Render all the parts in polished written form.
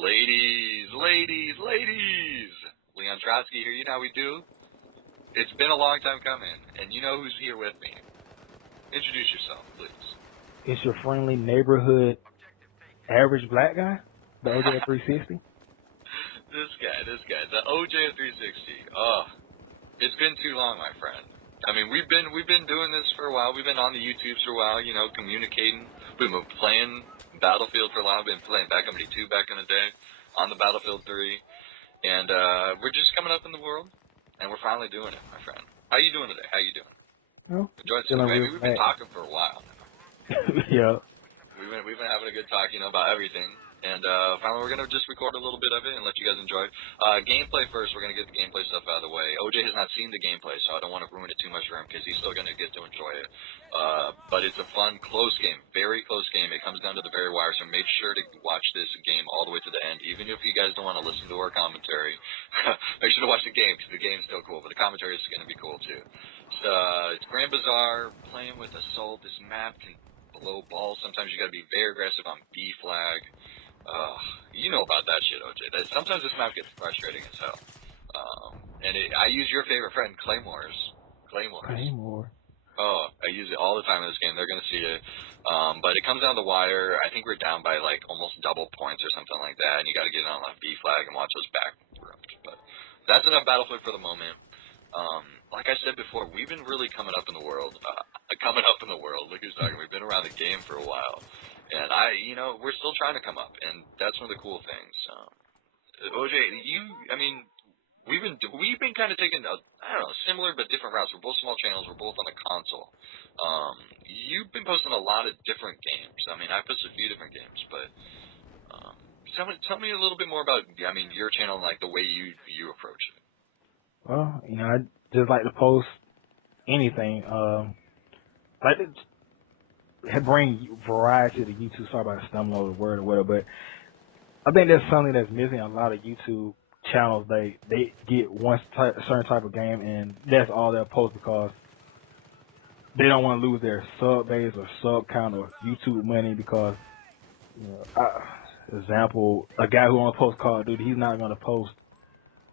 Ladies! Leon Trotsky here. You know how we do? It's been a long time coming, and you know who's here with me. Introduce yourself, please. It's your friendly neighborhood average black guy, the TheOJof360. This guy, the OJ360. Oh, it's been too long, my friend. I mean, we've been doing this for a while. We've been on the YouTubes for a while, you know, communicating. We've been playing Battlefield for a while. We've been playing Back Company 2 back in the day, on the Battlefield 3. And we're just coming up in the world, and we're finally doing it, my friend. How you doing today? How you doing? Oh, Enjoying some maybe we've been talking for a while now. Yeah. We've been having a good talk, you know, about everything. And finally, we're going to just record a little bit of it and let you guys enjoy. Gameplay first. We're going to get the gameplay stuff out of the way. OJ has not seen the gameplay, so I don't want to ruin it too much for him because he's still going to get to enjoy it. But it's a fun, close game. Very close game. It comes down to the very wire, so make sure to watch this game all the way to the end. Even if you guys don't want to listen to our commentary, make sure to watch the game because the game's still cool. But the commentary is going to be cool, too. It's Grand Bazaar, playing with Assault. This map can blow balls. Sometimes you got to be very aggressive on B flag. You know about that shit, OJ. Sometimes this map gets frustrating as hell. I use your favorite friend, Claymores. Oh, I use it all the time in this game. They're going to see it. But it comes down the wire. I think we're down by, like, almost double points or something like that. And you got to get on that B flag and watch those back rooms. But that's enough Battlefield for the moment. Like I said before, we've been really coming up in the world. Look who's talking. We've been around the game for a while. And we're still trying to come up, and that's one of the cool things. OJ, we've been kind of taking similar but different routes. We're both small channels. We're both on a console. You've been posting a lot of different games. I mean, I posted a few different games, but tell me a little bit more about your channel and like the way you approach it. Well, I just like to post anything. Like to bring variety to YouTube. Sorry about stumbling over the word or whatever, but I think that's something that's missing a lot of YouTube channels. They get a certain type of game, and that's all they'll post because they don't want to lose their sub base or sub count or YouTube money. Because, example, a guy who wants to post Call of Duty, he's not going to post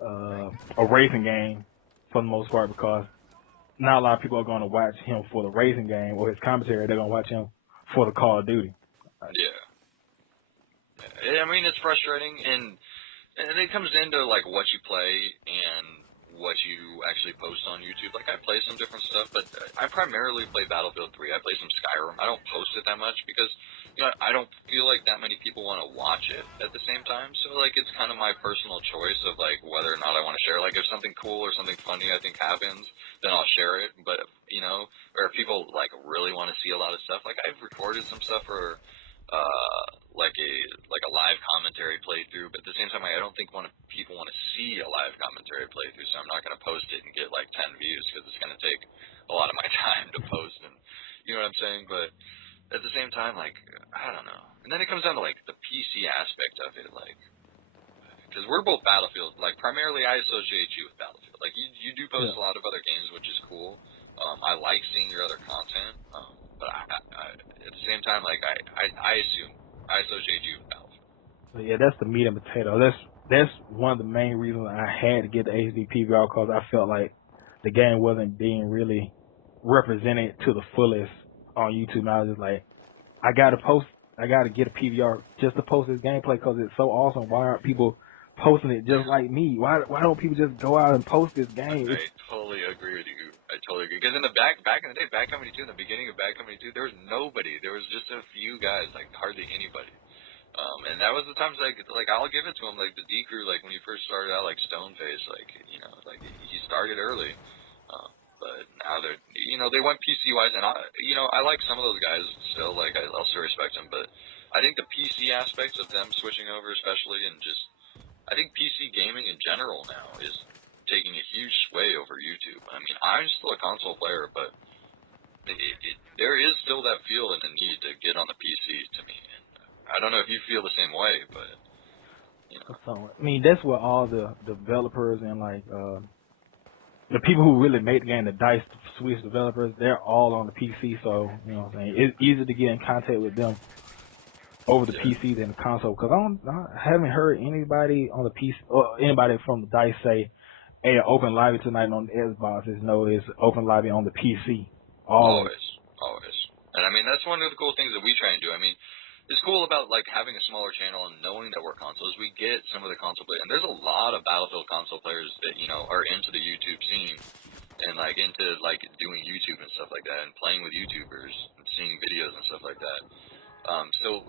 a racing game for the most part because not a lot of people are going to watch him for the racing game or his commentary. They're going to watch him for the Call of Duty. Yeah. I mean, it's frustrating, and it comes into, like, what you play and what you actually post on YouTube. Like, I play some different stuff, but I primarily play Battlefield 3. I play some Skyrim. I don't post it that much because, I don't feel like that many people want to watch it at the same time. So, like, it's kind of my personal choice of, like, whether or not I want to share. Like, if something cool or something funny I think happens, then I'll share it. But, or if people, like, really want to see a lot of stuff. Like, I've recorded some stuff for like a live commentary playthrough, but at the same time, I don't think people want to see a live commentary playthrough, so I'm not going to post it and get like 10 views because it's going to take a lot of my time to post, and you know what I'm saying? But at the same time, like, I don't know. And then it comes down to like the PC aspect of it, like, because we're both Battlefield. Like, primarily, I associate you with Battlefield. Like, you do post a lot of other games, which is cool. I like seeing your other content, but I, at the same time, like, I assume I associate you with Battlefield. So yeah, that's the meat and potato. That's one of the main reasons I had to get the HD PVR because I felt like the game wasn't being really represented to the fullest on YouTube. And I was just like, I got to get a PVR just to post this gameplay because it's so awesome. Why aren't people posting it just like me? Why don't people just go out and post this game? I totally agree with you. I totally agree. Because in the back in the day, Bad Company 2, in the beginning of Bad Company 2, there was nobody. There was just a few guys, like hardly anybody. And that was the times like I'll give it to him, like the D Crew, like when he first started out, like Stoneface, like like he started early. But now they went PC wise, and I like some of those guys still. Like I'll still respect them, but I think the PC aspects of them switching over, especially, and just I think PC gaming in general now is taking a huge sway over YouTube. I mean, I'm still a console player, but there is still that feel and the need to get on the PC to me. And I don't know if you feel the same way, but So, I mean, that's what all the developers and like the people who really make the game, the Dice Switch developers, they're all on the PC. So what I'm saying, it's easy to get in contact with them. over the Yeah. PC than the console, because I haven't heard anybody on the PC or anybody from the DICE say, "Hey, open lobby tonight on the Xbox." It's no, it's open lobby on the PC. Always. Always. And I mean, that's one of the cool things that we try and do. I mean, it's cool about like having a smaller channel and knowing that we're consoles. We get some of the console players, and there's a lot of Battlefield console players that are into the YouTube scene and like into like doing YouTube and stuff like that, and playing with YouTubers and seeing videos and stuff like that. So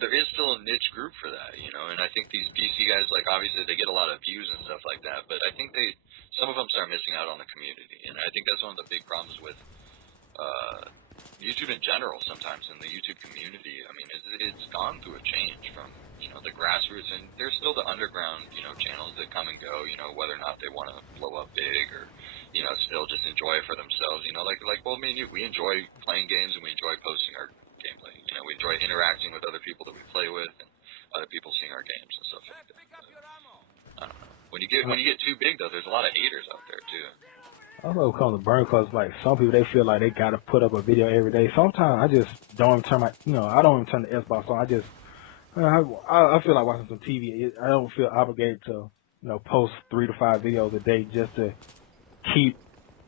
there is still a niche group for that, and I think these PC guys, like obviously they get a lot of views and stuff like that, but I think some of them start missing out on the community, and I think that's one of the big problems with YouTube in general sometimes, in the YouTube community. I mean, it's gone through a change from, the grassroots, and there's still the underground, channels that come and go, whether or not they want to blow up big or, still just enjoy it for themselves, well, me and you, we enjoy playing games and we enjoy posting our gameplay. We enjoy interacting with other people that we play with and other people seeing our games and stuff like that. But, I don't know. When you get too big, though, there's a lot of haters out there, too. I don't know, it comes to burn, because like some people, they feel like they gotta put up a video every day. Sometimes I just don't even turn I don't even turn the Xbox on. I just I feel like watching some TV. I don't feel obligated to post 3 to 5 videos a day just to keep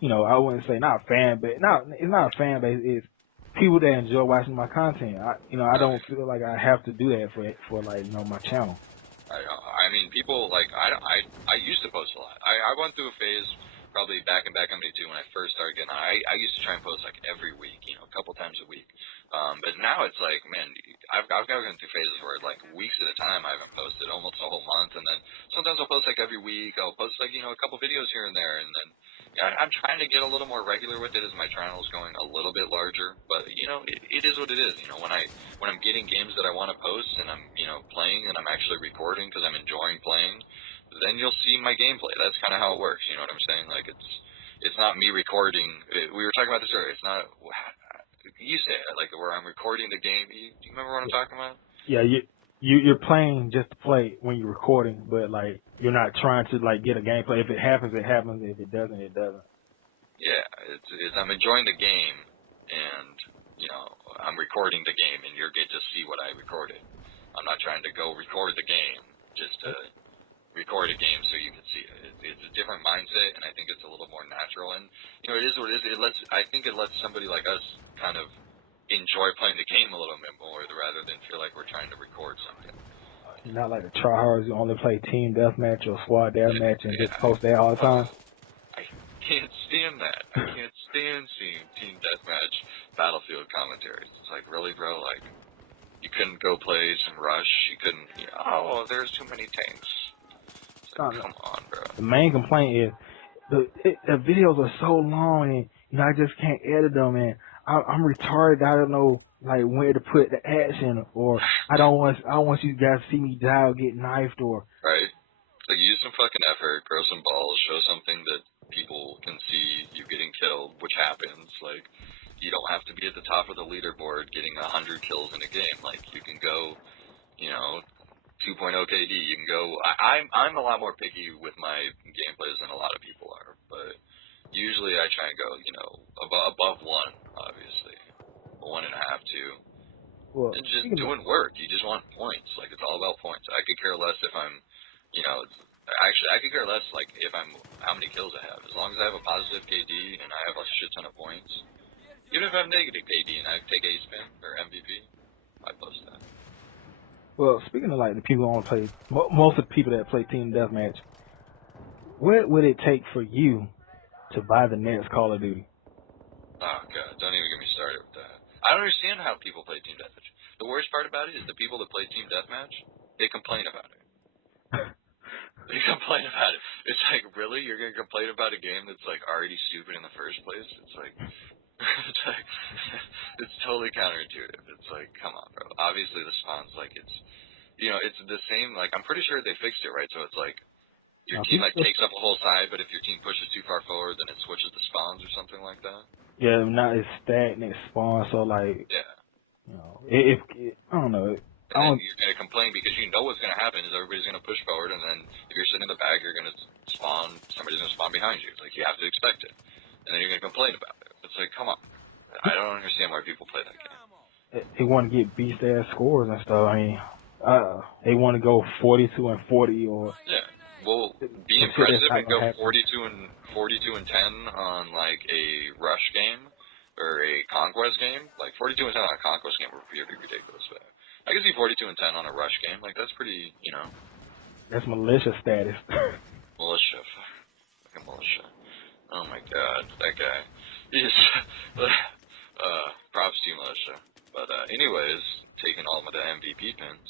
I wouldn't say not fan base. It's not a fan base. It's people that enjoy watching my content. I don't feel like I have to do that for like my channel. I mean, people like I used to post a lot. I went through a phase probably back in MD2 when I first started getting on. I used to try and post like every week, a couple times a week. But now it's like, man, I've gone through phases where like weeks at a time I haven't posted, almost a whole month, and then sometimes I'll post like every week. I'll post like a couple videos here and there, and then I'm trying to get a little more regular with it as my channel's going a little bit larger. But it is what it is. When I'm getting games that I want to post and I'm playing and I'm actually recording because I'm enjoying playing, then you'll see my gameplay. That's kind of how it works. You know what I'm saying? Like it's not me recording. We were talking about this earlier. It's not. You say it like where I'm recording the game. Do you remember what I'm talking about? Yeah, you're playing just to play when you're recording, but like you're not trying to like get a gameplay. If it happens, it happens. If it doesn't, it doesn't. Yeah, it's I'm enjoying the game, and I'm recording the game, and you get to see what I recorded. I'm not trying to go record the game just to record a game so you can see it. It's a different mindset, and I think it's a little more natural. And it is what it is. I think it lets somebody like us kind of enjoy playing the game a little bit more, rather than feel like we're trying to record something. You're not like the tryhards who only play team deathmatch or squad deathmatch and just post that all the time. I can't stand that. I can't stand seeing team deathmatch Battlefield commentaries. It's like, really, bro? Like, you couldn't go play some Rush? You couldn't? Oh, there's too many tanks. Come on, bro. The main complaint is the videos are so long, and I just can't edit them, and I'm retarded. I don't know like where to put the action, or I want you guys to see me die or get knifed, or right. Like, use some fucking effort, grow some balls, show something that people can see you getting killed, which happens. Like, you don't have to be at the top of the leaderboard getting 100 kills in a game. Like, you can go, 2.0 KD. You can go. I'm a lot more picky with my gameplays than a lot of people are, but usually I try and go, above 1, obviously, 1.5, 2. well, and just doing work. You just want points. Like, it's all about points. I could care less if I'm, actually, I could care less like if I'm how many kills I have, as long as I have a positive KD and I have a shit ton of points. Even if I have negative KD and I take ace spin or MVP, I post that. Well, speaking of like the people who want to play, most of the people that play team deathmatch, what would it take for you to buy the next Call of Duty? Oh god, don't even get me started with that. I don't understand how people play team deathmatch. The worst part about it is the people that play team deathmatch, they complain about it. They complain about it. It's like, really? You're gonna complain about a game that's like already stupid in the first place? It's like it's totally counterintuitive. It's like, come on, bro. Obviously, the spawn's like it's the same. Like, I'm pretty sure they fixed it, right? So it's like your team like takes up a whole side, but if your team pushes too far forward, then it switches the spawns or something like that. Yeah, not it's stagnant spawn. So like, if I don't know. And then you're gonna complain because you know what's gonna happen is everybody's gonna push forward, and then if you're sitting in the back, you're gonna spawn. Somebody's gonna spawn behind you. Like, you have to expect it, and then you're gonna complain about it. It's like, come on. I don't understand why people play that game. they want to get beast ass scores and stuff. I mean, they want to go 42 and 40 or Yeah. Well, be some shit that's impressive not and gonna go happen. 42 and 10 on like a rush game or a conquest game. Like 42 and 10 on a conquest game would be ridiculous. But I can see 42 and 10 on a rush game. Like that's pretty, That's militia status. militia. Fucking militia. Oh my god, that guy. He's props to you, militia. But anyways, taking all of the MVP pins.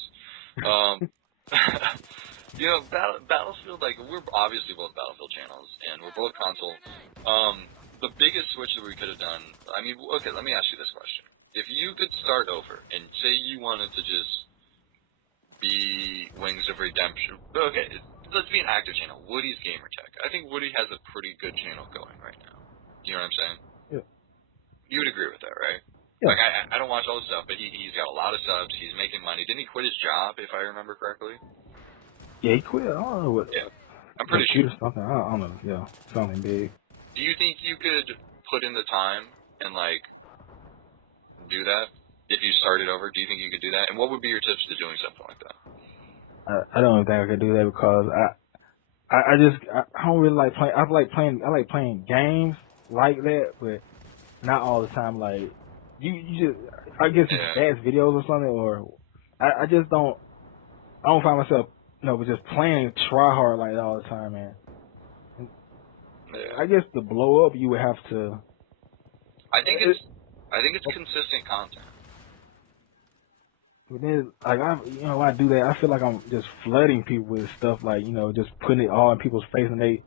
Battlefield, like, we're obviously both Battlefield channels, and we're both console. The biggest switch that we could have done, I mean, okay, let me ask you this question. If you could start over, and say you wanted to just be Wings of Redemption, okay, let's be an active channel, Woody's Gamertech. I think Woody has a pretty good channel going right now. You know what I'm saying? Yeah. You would agree with that, right? Yeah. Like, I don't watch all the stuff, but he's got a lot of subs, he's making money. Didn't he quit his job, if I remember correctly? Yeah, he quit. I don't know what. Yeah. I'm pretty sure. Something. I don't know. Yeah, something big. Do you think you could put in the time and, like, do that if you started over? Do you think you could do that? And what would be your tips to doing something like that? I don't think I could do that because I don't really like playing. I like playing games like that, but not all the time. Like you just, I guess it's fast videos or something, or I just don't. I don't find myself, but just playing try hard like that all the time, man. Yeah. I guess to blow up, you would have to. I think it's consistent content. But then, like when I do that, I feel like I'm just flooding people with stuff, like just putting it all in people's face. And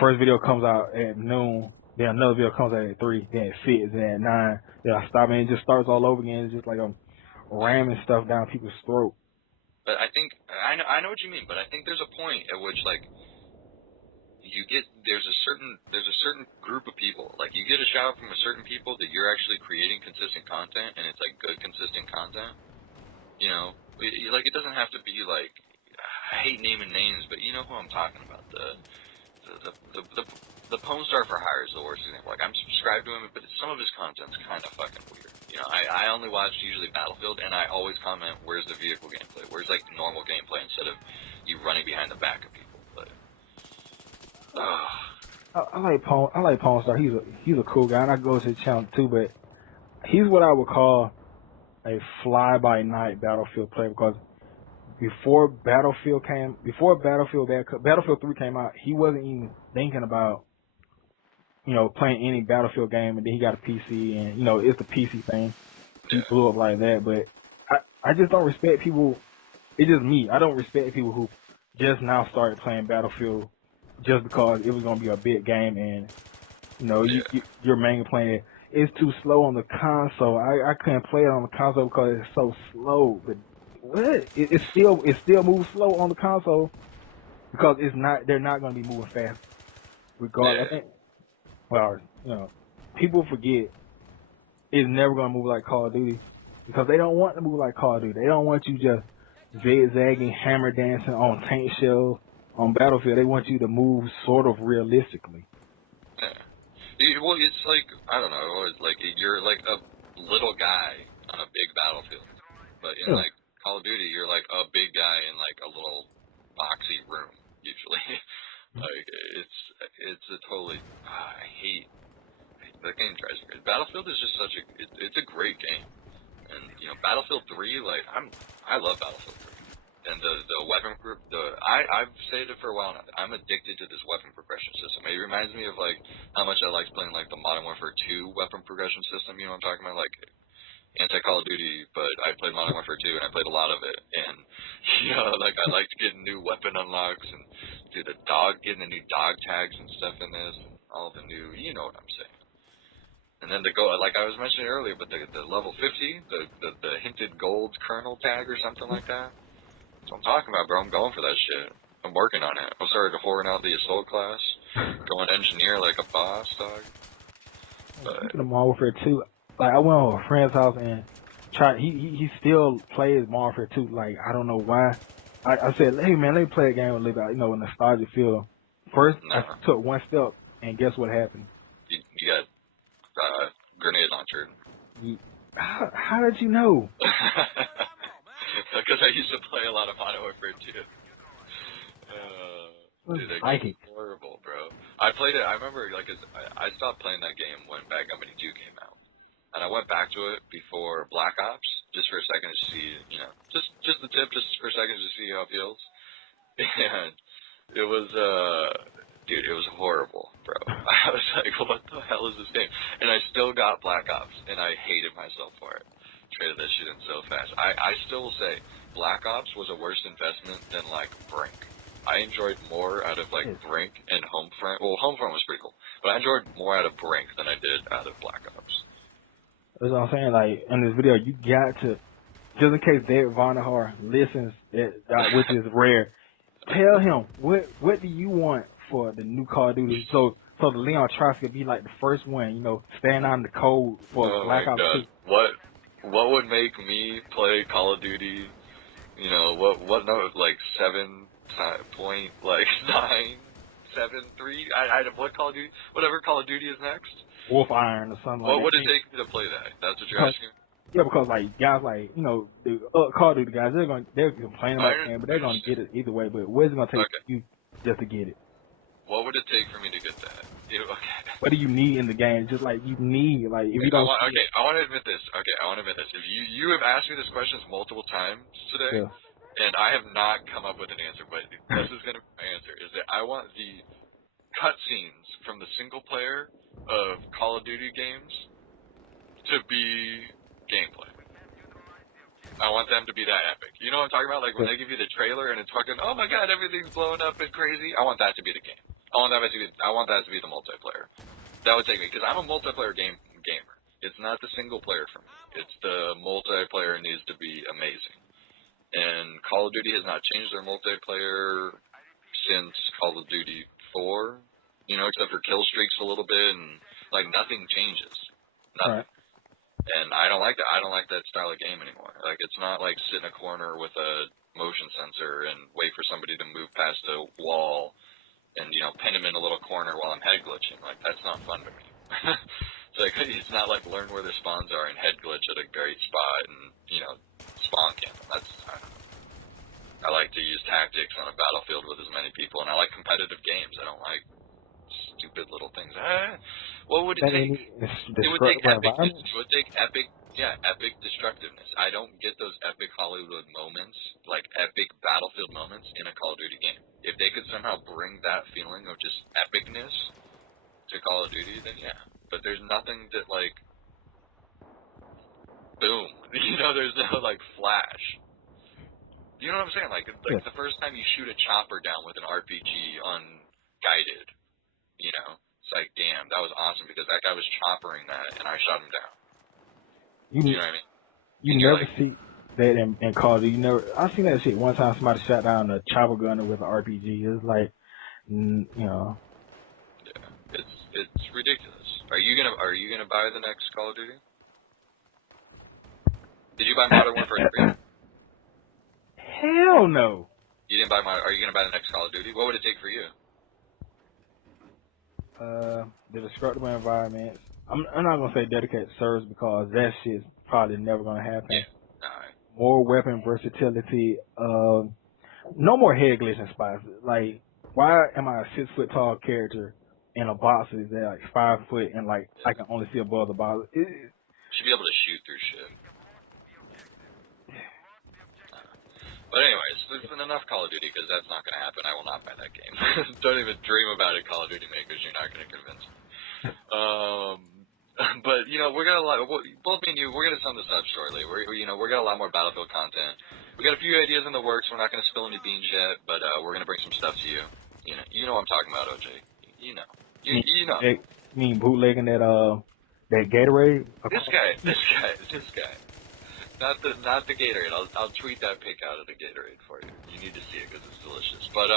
first video comes out at noon, then another video comes out at 3, then at 6, then at 9. Then I stop and it just starts all over again. It's just like I'm ramming stuff down people's throat. But I think I know what you mean. But I think there's a point at which like there's a certain group of people. Like you get a shout out from a certain people that you're actually creating consistent content, and it's like good consistent content. Like it doesn't have to be like, I hate naming names, but you know who I'm talking about. The Pwn Star for Hire is the worst example. Like I'm subscribed to him, but some of his content's kind of fucking weird. I only watch usually Battlefield, and I always comment, where's the vehicle gameplay? Where's like normal gameplay instead of you running behind the back of people? But I like Pwn Star. He's a cool guy, and I go to his channel too. But he's what I would call a fly-by-night Battlefield player, because before Battlefield 3 came out, he wasn't even thinking about, playing any Battlefield game, and then he got a PC, and, it's the PC thing. He blew up like that, but I just don't respect people. It's just me. I don't respect people who just now started playing Battlefield just because it was going to be a big game, and, you're mainly playing it. It's too slow on the console. I couldn't play it on the console because it's so slow. But what? It still moves slow on the console because they're not going to be moving fast regardless. Yeah. I think, people forget it's never going to move like Call of Duty because they don't want to move like Call of Duty. They don't want you just zigzagging, hammer dancing on tank shells on Battlefield. They want you to move sort of realistically. Well, it's like, I don't know, it's like you're like a little guy on a big battlefield. But in like Call of Duty, you're like a big guy in like a little boxy room, usually. Like, it's a totally, I hate, that game drives me crazy. Battlefield is just it's a great game. And, Battlefield 3, like, I love Battlefield 3. And the weapon group, I've said it for a while now. I'm addicted to this weapon progression system. It reminds me of like how much I liked playing like the Modern Warfare 2 weapon progression system. You know what I'm talking about? Like anti-Call of Duty, but I played Modern Warfare 2 and I played a lot of it. And like I liked getting new weapon unlocks and getting the new dog tags and stuff in this, and all the new, you know what I'm saying. And then to go, like I was mentioning earlier, but the level 50, the hinted gold kernel tag or something like that. That's what I'm talking about, bro. I'm going for that shit. I'm working on it. I started whoring out the assault class, going engineer like a boss, dog. Speaking of Modern Warfare 2, like I went over a friend's house and tried. He still plays Modern Warfare 2. Like I don't know why. I said, hey man, let me play a game with a little bit, a nostalgia feel. First, I took one step, and guess what happened? You got grenade launcher. How did you know? Because I used to play a lot of Modern Warfare 2. Dude, that game Psychic. is horrible, bro. I played it. I remember, like, I stopped playing that game when Bad Company 2 came out, and I went back to it before Black Ops, just for a second to see, you know, just the tip, just for a second to see how it feels. And it was, dude, it was horrible, bro. I was like, what the hell is this game? And I still got Black Ops, and I hated myself for it. Traded that shit in so fast. I still will say Black Ops was a worse investment than, like, Brink. I enjoyed more out of, like, Brink and Homefront. Well, Homefront was pretty cool, but I enjoyed more out of Brink than I did out of Black Ops. That's what I'm saying. Like, in this video, you got to, just in case David Vonderhaar listens, which is rare, tell him, what do you want for the new Call of Duty? So the Leon Trotsky be like the first one, you know, stand on the code for Black Ops 2. What would make me play Call of Duty? You know, what number, like 7.973? What Call of Duty? Whatever Call of Duty is next. Wolf Iron or something like that. What would it take me to play that? That's what you're asking? Yeah, because like guys like, you know, the Call of Duty guys, they're complaining about the game, but they're gonna get it either way. But what's it gonna take you just to get it? What would it take for me to get that? Okay. What do you need in the game? Just like you need, like if you don't. I want to admit this. Okay, I want to admit this. If you have asked me this question multiple times today, and I have not come up with an answer, but this is gonna be my answer. Is that I want the cutscenes from the single player of Call of Duty games to be gameplay. I want them to be that epic. You know what I'm talking about? Like when they give you the trailer and it's fucking, oh my god, everything's blowing up and crazy. I want that to be the game. I want that to be the multiplayer. That would take me, because I'm a multiplayer gamer. It's not the single player for me. It's the multiplayer needs to be amazing. And Call of Duty has not changed their multiplayer since Call of Duty 4, you know, except for kill streaks a little bit, and like nothing changes. Nothing. Right. And I don't like that. I don't like that style of game anymore. Like, it's not like sit in a corner with a motion sensor and wait for somebody to move past a wall and, you know, pin him in a little corner while I'm head glitching. Like, that's not fun to me. It's like, it's not like learn where the spawns are and head glitch at a great spot and, you know, spawn camp. That's, I don't know. I like to use tactics on a battlefield with as many people, and I like competitive games. I don't like stupid little things. What would it take? It would take epicness. It would take epic destructiveness. I don't get those epic Hollywood moments, like epic battlefield moments in a Call of Duty game. If they could somehow bring that feeling of just epicness to Call of Duty, then yeah. But there's nothing that, like, boom. You know, there's no, like, flash. You know what I'm saying? Like the first time you shoot a chopper down with an RPG unguided, you know, it's like, damn, that was awesome because that guy was choppering that and I shot him down. You know what I mean? You never see that in Call of Duty. I seen that shit one time. Somebody shot down a chopper gunner with an RPG. It's like, you know. Yeah, it's ridiculous. Are you gonna buy the next Call of Duty? Did you buy Modern Warfare 3? Hell no. You didn't buy Are you gonna buy the next Call of Duty? What would it take for you? The destructible environments. I'm not gonna say dedicated servers because that shit's probably never gonna happen. Yeah. Alright. More weapon versatility. No more head glitching spots. Like, why am I a 6 foot tall character in a box that's like 5 foot and like I can only see above the box? Should be able to shoot through shit. But anyways, there's been enough Call of Duty because that's not going to happen. I will not buy that game. Don't even dream about it, Call of Duty makers. You're not going to convince me. But, you know, we're going to, both me and you, we're going to sum this up shortly. We're got a lot more Battlefield content. We got a few ideas in the works. We're not going to spill any beans yet, but we're going to bring some stuff to you. You know what I'm talking about, OJ. You know. You know. You mean bootlegging that Gatorade? This guy. Not the Gatorade. I'll tweet that pic out of the Gatorade for you. You need to see it because it's delicious. But,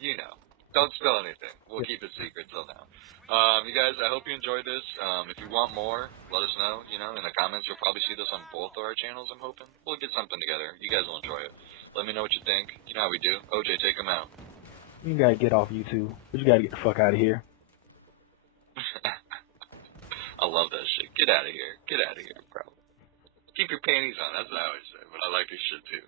you know, don't spill anything. We'll keep it secret till now. You guys, I hope you enjoyed this. If you want more, let us know. You know, in the comments, you'll probably see this on both of our channels, I'm hoping. We'll get something together. You guys will enjoy it. Let me know what you think. You know how we do. OJ, take them out. You gotta get off YouTube. But you gotta get the fuck out of here. I love that shit. shit. Get out of here. Get out of here, bro. Keep your panties on. That's what I always say. But I like this shit too.